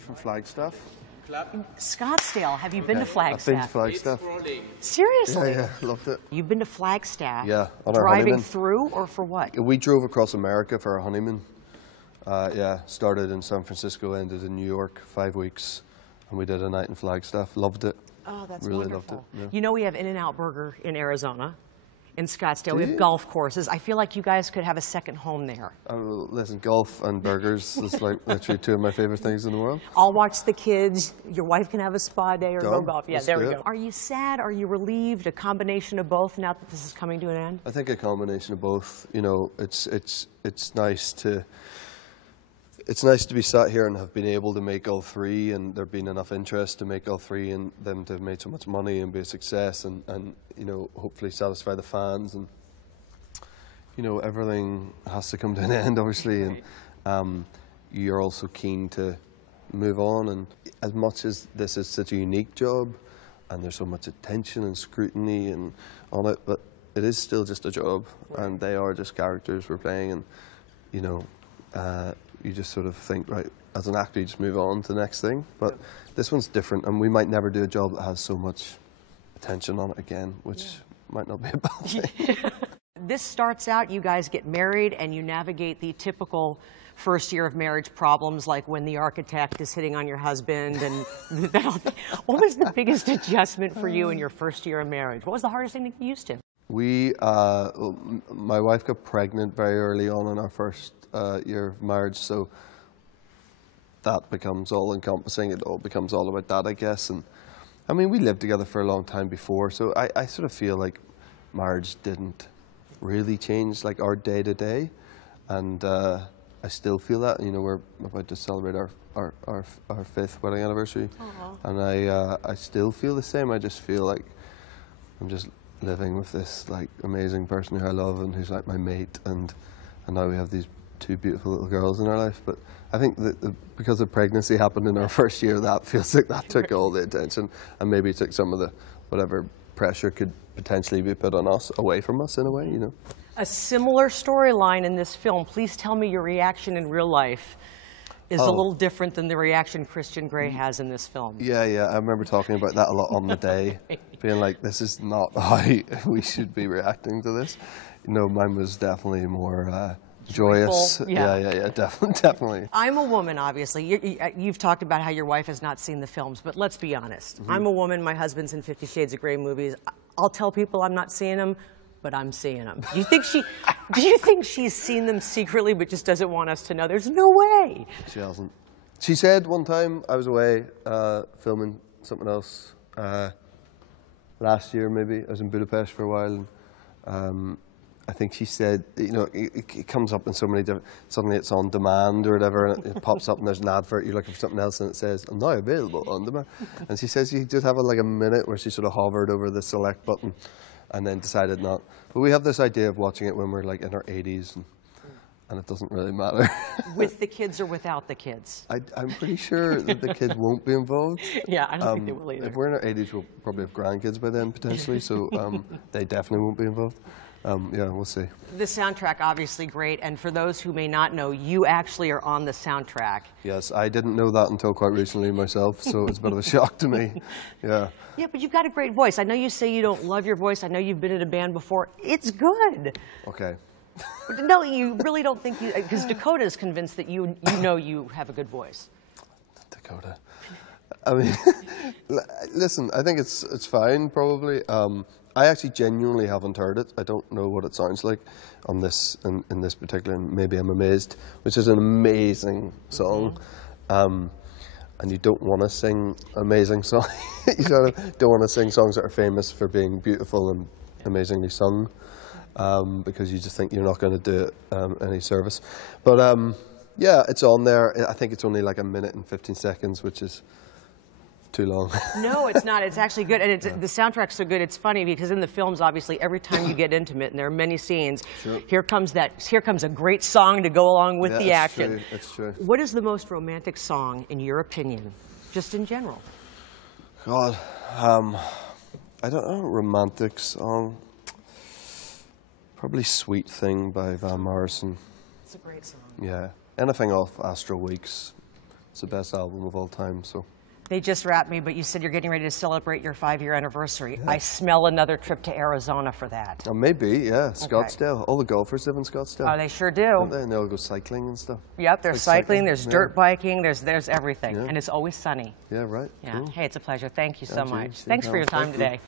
you from Flagstaff? Scottsdale. Have you been to Flagstaff? I've been to Flagstaff. Seriously? Yeah, loved it. You've been to Flagstaff? Yeah, on our driving honeymoon. through or for what? We drove across America for our honeymoon. Yeah, started in San Francisco, ended in New York, 5 weeks, and we did a night in Flagstaff. Loved it. Oh, that's really wonderful. Loved it. Yeah. You know, we have In-N-Out Burger in Arizona, in Scottsdale. We have golf courses. I feel like you guys could have a second home there. Listen, golf and burgers is like literally two of my favorite things in the world. I'll watch the kids. Your wife can have a spa day or go golf. Yeah, Let's there we do go. it. Are you sad? Are you relieved? A combination of both now that this is coming to an end? I think a combination of both. You know, it's nice to be sat here and have been able to make all three, and there been enough interest to make all three, and them to have made so much money and be a success, and you know, hopefully satisfy the fans, and you know, everything has to come to an end, obviously, and you're also keen to move on. And as much as this is such a unique job, and there's so much attention and scrutiny and on it, but it is still just a job, and they are just characters we're playing, and you know, you just sort of think, right, as an actor, you just move on to the next thing. But this one's different, and we might never do a job that has so much attention on it again, which might not be a bad thing. This starts out, you guys get married, and you navigate the typical first year of marriage problems, like when the architect is hitting on your husband, and what was the biggest adjustment for you in your first year of marriage? What was the hardest thing to get used to? My wife got pregnant very early on in our first year of marriage, so that becomes all-encompassing. It all becomes all about that, I guess. And I mean, we lived together for a long time before, so I sort of feel like marriage didn't really change, like our day-to-day, and I still feel that. You know, we're about to celebrate our 5th wedding anniversary. And I still feel the same. I just feel like I'm just living with this like amazing person who I love and who's like my mate, and now we have these 2 beautiful little girls in our life. But I think that because the pregnancy happened in our first year, that feels like that took all the attention, and maybe took some of the whatever pressure could potentially be put on us away from us in a way, you know. A similar storyline in this film. Please tell me your reaction in real life is a little different than the reaction Christian Grey has in this film. Yeah, I remember talking about that a lot on the day, being like, this is not how we should be reacting to this. You know, mine was definitely more joyous. Yeah, definitely. I'm a woman, obviously. You've talked about how your wife has not seen the films, but let's be honest. I'm a woman, my husband's in 50 Shades of Grey movies. I'll tell people I'm not seeing them, but I'm seeing them. Do you think she's seen them secretly but just doesn't want us to know? There's no way. She hasn't. She said one time, I was away filming something else last year maybe. I was in Budapest for a while, and I think she said, you know, it comes up in so many different, suddenly it's on demand or whatever, and it pops up and there's an advert, you're looking for something else and it says, now available on demand. And she says you did have like a minute where she sort of hovered over the select button and then decided not. But we have this idea of watching it when we're like in our 80s, and it doesn't really matter. With the kids or without the kids? I'm pretty sure that the kids won't be involved. Yeah, I don't think they will either. If we're in our 80s, we'll probably have grandkids by then, potentially, so they definitely won't be involved. Yeah, we'll see. The soundtrack, obviously great, and for those who may not know, you actually are on the soundtrack. Yes, I didn't know that until quite recently myself, so it's a bit of a shock to me. Yeah. Yeah, but you've got a great voice. I know you say you don't love your voice. I know you've been in a band before. It's good. Okay. No, you really don't think you... Because Dakota is convinced that you know you have a good voice. Dakota. I mean, listen, I think it's fine, probably. I actually genuinely haven't heard it. I don't know what it sounds like on this, in this particular, and maybe I'm amazed, which is an amazing song. And you don't want to sing amazing songs. You sort of don't want to sing songs that are famous for being beautiful and amazingly sung, because you just think you're not going to do it any service. But yeah, it's on there. I think it's only like 1 minute and 15 seconds, which is too long. No, it's not. It's actually good, and the soundtrack's so good. It's funny because in the films, obviously, every time you get intimate, and there are many scenes, here comes a great song to go along with the action. True. That's true. What is the most romantic song, in your opinion, just in general? God, I don't know. Romantic song. Probably "Sweet Thing" by Van Morrison. It's a great song. Yeah. Anything off Astral Weeks. it's the best album of all time. So. They just wrapped me, but you said you're getting ready to celebrate your 5-year anniversary. Yeah. I smell another trip to Arizona for that. Oh, maybe, yeah. Scottsdale. All the golfers live in Scottsdale. Oh, they sure do. Don't they? And they all go cycling and stuff. Yep, there's cycling, there's dirt biking, there's everything. Yeah. And it's always sunny. Yeah, right. Yeah. Cool. Hey, it's a pleasure. Thank you so much. Thanks for your time today.